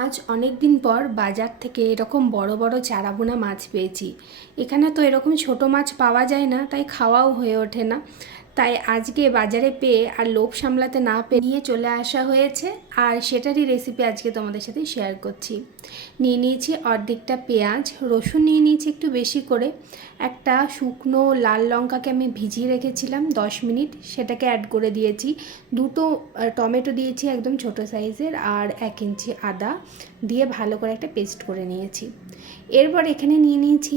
আজ অনেক দিন পর বাজার থেকে এরকম বড় বড় চারাপোনা মাছ পেয়েছি। এখানে তো এরকম ছোট মাছ পাওয়া যায় না, তাই খাওয়াও হয়ে ওঠে না। তাই আজকে বাজারে পেয়ে আর লোভ সামলাতে না পেয়ে নিয়ে চলে আসা হয়েছে, আর সেটারই রেসিপি আজকে তোমাদের সাথে শেয়ার করছি। নিয়ে নিয়েছি অর্ধেকটা পেঁয়াজ, রসুন নিয়ে নিয়েছি একটু বেশি করে, একটা শুকনো লাল লঙ্কাকে আমি ভিজিয়ে রেখেছিলাম 10 মিনিট, সেটাকে অ্যাড করে দিয়েছি, দুটো টমেটো দিয়েছি একদম ছোট সাইজের, আর 1 ইঞ্চি আদা দিয়ে ভালো করে একটা পেস্ট করে নিয়েছি। এরপর এখানে নিয়ে নিয়েছি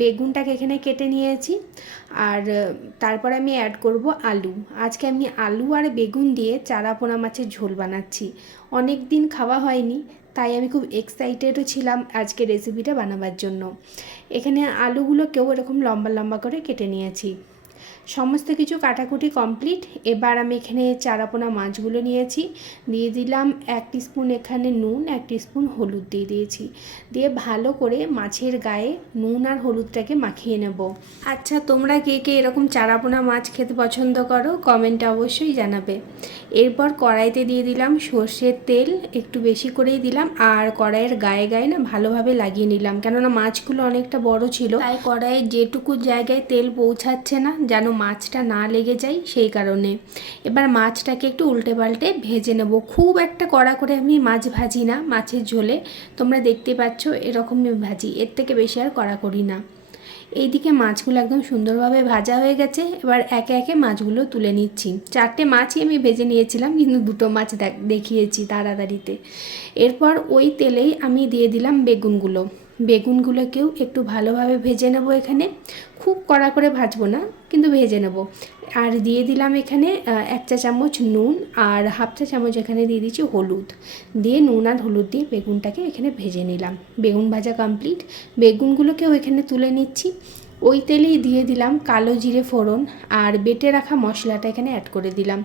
বেগুনটাকে এখানে কেটে নিয়েছি। আর তারপর আমি অ্যাড করব আলু। আজকে আমি আলু আর বেগুন দিয়ে চারাপোনা মাছের ঝোল বানাচ্ছি। অনেক দিন খাওয়া হয়নি, তাই আমি খুব এক্সাইটেডও ছিলাম আজকে রেসিপিটা বানাবার জন্য। এখানে আলুগুলোকেও এরকম লম্বা লম্বা করে কেটে নিয়েছি। সমস্ত কিছু কাটাকুটি কমপ্লিট। এবার আমি এখানে চারাপোনা মাছগুলো নিয়েছি, দিয়ে দিলাম 1 টিস্পুন এখানে নুন, 1 টিস্পুন হলুদ দিয়ে দিয়েছি, দিয়ে ভালো করে মাছের গায়ে নুন আর হলুদটাকে মাখিয়ে নেব। আচ্ছা, তোমরা কে কে এরকম চারাপোনা মাছ খেতে পছন্দ করো কমেন্টে অবশ্যই জানাবে। এরপর কড়াইতে দিয়ে দিলাম সর্ষের তেল, একটু বেশি করেই দিলাম, আর কড়াইয়ের গায়ে গায়ে না ভালোভাবে লাগিয়ে নিলাম, কেননা মাছগুলো অনেকটা বড় ছিল, তাই কড়াইয়ের যেটুকু জায়গায় তেল পৌঁছাচ্ছে না যেন মাছটা না লেগে যায়, সেই কারণে। এবার মাছটাকে একটু উল্টে পাল্টে ভেজে নেব। খুব একটা কড়া করে আমি মাছ ভাজি না মাছের ঝোলে, তোমরা দেখতে পাচ্ছ এরকমই ভাজি, এর থেকে বেশি আর কড়া করি না। এইদিকে মাছগুলো একদম সুন্দরভাবে ভাজা হয়ে গেছে। এবার একে একে মাছগুলো তুলে নিচ্ছি। 4টে মাছই আমি ভেজে নিয়েছিলাম, কিন্তু 2টো মাছ দেখিয়েছি তাড়াতাড়িতে। এরপর ওই তেলেই আমি দিয়ে দিলাম বেগুনগুলোকেও একটু ভালোভাবে ভেজে নেব। এখানে খুব কড়া করে ভাজবো না, কিন্তু ভেজে নেব। আর দিয়ে দিলাম এখানে 1 চা চামচ নুন, আর 1/2 চা চামচ এখানে দিয়ে দিচ্ছি হলুদ। দিয়ে নুন আর হলুদ দিয়ে বেগুনটাকে এখানে ভেজে নিলাম। বেগুন ভাজা কমপ্লিট। বেগুনগুলোকেও এখানে তুলে নিচ্ছি। ওই তেলেই দিয়ে দিলাম কালো জিরে ফোড়ন, আর বেটে রাখা মশলাটা এখানে অ্যাড করে দিলাম।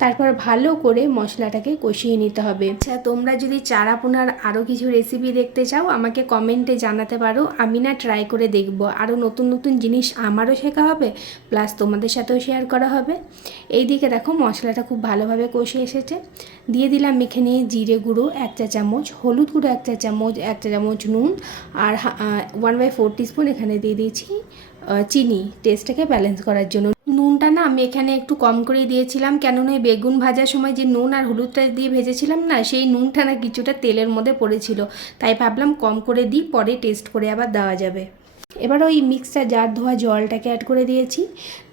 তারপর ভালো করে মশলাটাকে কষিয়ে নিতে হবে। আচ্ছা, তোমরা যদি চারাপোনার আরও কিছু রেসিপি দেখতে চাও আমাকে কমেন্টে জানাতে পারো, আমি না ট্রাই করে দেখব। আরও নতুন নতুন জিনিস আমারও শেখা হবে, প্লাস তোমাদের সাথেও শেয়ার করা হবে। এইদিকে দেখো মশলাটা খুব ভালোভাবে কষে এসেছে। দিয়ে দিলাম এখানে জিরে গুঁড়ো 1 চা চামচ, হলুদ গুঁড়ো 1 চা চামচ, 1 চা চামচ নুন, আর 1/4 টিস্পুন এখানে দিয়ে দিয়েছি চিনি, টেস্টটাকে ব্যালেন্স করার জন্য। নুনটা না আমি এখানে একটু কম করেই দিয়েছিলাম, কেননা বেগুন ভাজার সময় যে নুন আর হলুদটা দিয়ে ভেজেছিলাম না, সেই নুনটা না কিছুটা তেলের মধ্যে পড়েছিল, তাই ভাবলাম কম করে দিই, পরে টেস্ট করে আবার দেওয়া যাবে। এবার ওই মিক্সচার জার ধোয়া জলটাকে অ্যাড করে দিয়েছি।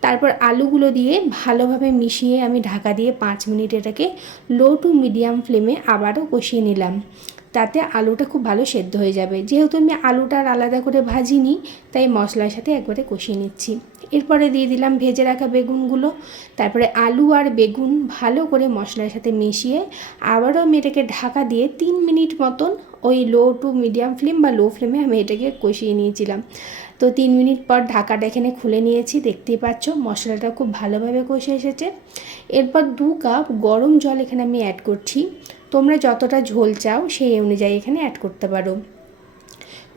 তারপর আলুগুলো দিয়ে ভালোভাবে মিশিয়ে আমি ঢাকা দিয়ে 5 মিনিট এটাকে লো টু মিডিয়াম ফ্লেমে আবারও কষিয়ে নিলাম। তাতে আলুটা খুব ভালো সেদ্ধ হয়ে যাবে। যেহেতু আমি আলুটা আর আলাদা করে ভাজিনি, তাই মশলার সাথে একবারে কষিয়ে নিচ্ছি। এরপরে দিয়ে দিলাম ভেজে রাখা বেগুনগুলো। তারপরে আলু আর বেগুন ভালো করে মশলার সাথে মিশিয়ে আবারও আমি এটাকে ঢাকা দিয়ে 3 মিনিট মতন ওই লো টু মিডিয়াম ফ্লেম বা লো ফ্লেমে আমি এটাকে কষিয়ে নিয়েছিলাম। তো 3 মিনিট পর ঢাকাটা এখানে খুলে নিয়েছি, দেখতেই পাচ্ছ মশলাটা খুব ভালোভাবে কষে এসেছে। এরপর 2 কাপ গরম জল এখানে আমি অ্যাড করছি। তোমরা যতটা ঝোল চাও সেই অনুযায়ী এখানে অ্যাড করতে পারো।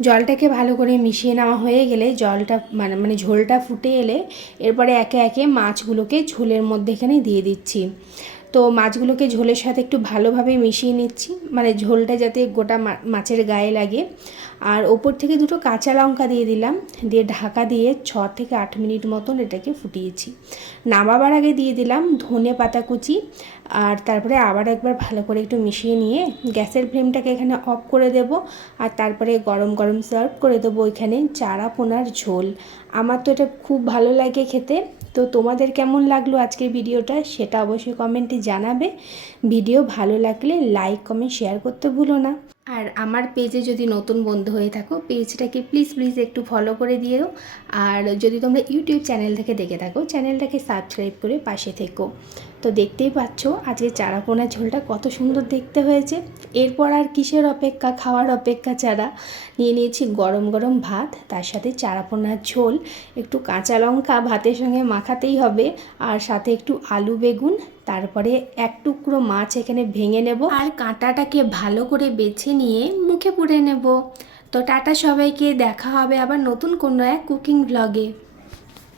জলটাকে ভালো করে মিশিয়ে নেওয়া হয়ে গেলে, জলটা মানে ঝোলটা ফুটে এলে, এরপরে একে একে মাছগুলোকে ঝোলের মধ্যে এখানে দিয়ে দিচ্ছি। তো মাছগুলোকে ঝোলের সাথে একটু ভালোভাবে মিশিয়ে নিচ্ছি, মানে ঝোলটা যাতে গোটা মাছের গায়ে লাগে। আর ওপর থেকে 2টো কাঁচা লঙ্কা দিয়ে দিলাম, দিয়ে ঢাকা দিয়ে 6 থেকে 8 মিনিট মতন এটাকে ফুটিয়েছি। নামাবার আগে দিয়ে দিলাম ধনে পাতা কুচি, আর তারপরে আবার একবার ভালো করে একটু মিশিয়ে নিয়ে গ্যাসের ফ্লেমটাকে এখানে অফ করে দেব। আর তারপরে গরম গরম সার্ভ করে দেবো এখানে চারাপোনার ঝোল। আমার তো এটা খুব ভালো লাগে খেতে। তো তোমাদের কেমন লাগলো আজকের ভিডিওটা সেটা অবশ্যই কমেন্টে জানাবে। ভিডিও ভালো লাগলে লাইক কমেন্ট শেয়ার করতে ভুলো না। আর আমার পেজে যদি নতুন বন্ধু হয়ে থাকো, পেজটাকে প্লিজ একটু ফলো করে দিও। আর যদি তোমরা ইউটিউব চ্যানেল থেকে দেখে থাকো, চ্যানেলটাকে সাবস্ক্রাইব করে পাশে থেকো। তো দেখতেই পাচ্ছ আজকে চারাপোনা ঝোলটা কত সুন্দর দেখতে হয়েছে। এরপর আর কিসের অপেক্ষা, খাওয়ার অপেক্ষা ছাড়া। নিয়ে নিয়েছি গরম গরম ভাত, তার সাথে চারাপোনার ঝোল, একটু কাঁচা লঙ্কা ভাতের সঙ্গে মাখাতেই হবে, আর সাথে একটু আলু বেগুন, তারপরে 1 টুকরো মাছ এখানে ভেঙে নেব, আর কাঁটাটাকে ভালো করে বেছে নিয়ে মুখে পুরে নেব। তো টাটা সবাইকে, দেখা হবে আবার নতুন কোনো এক কুকিং ব্লগে।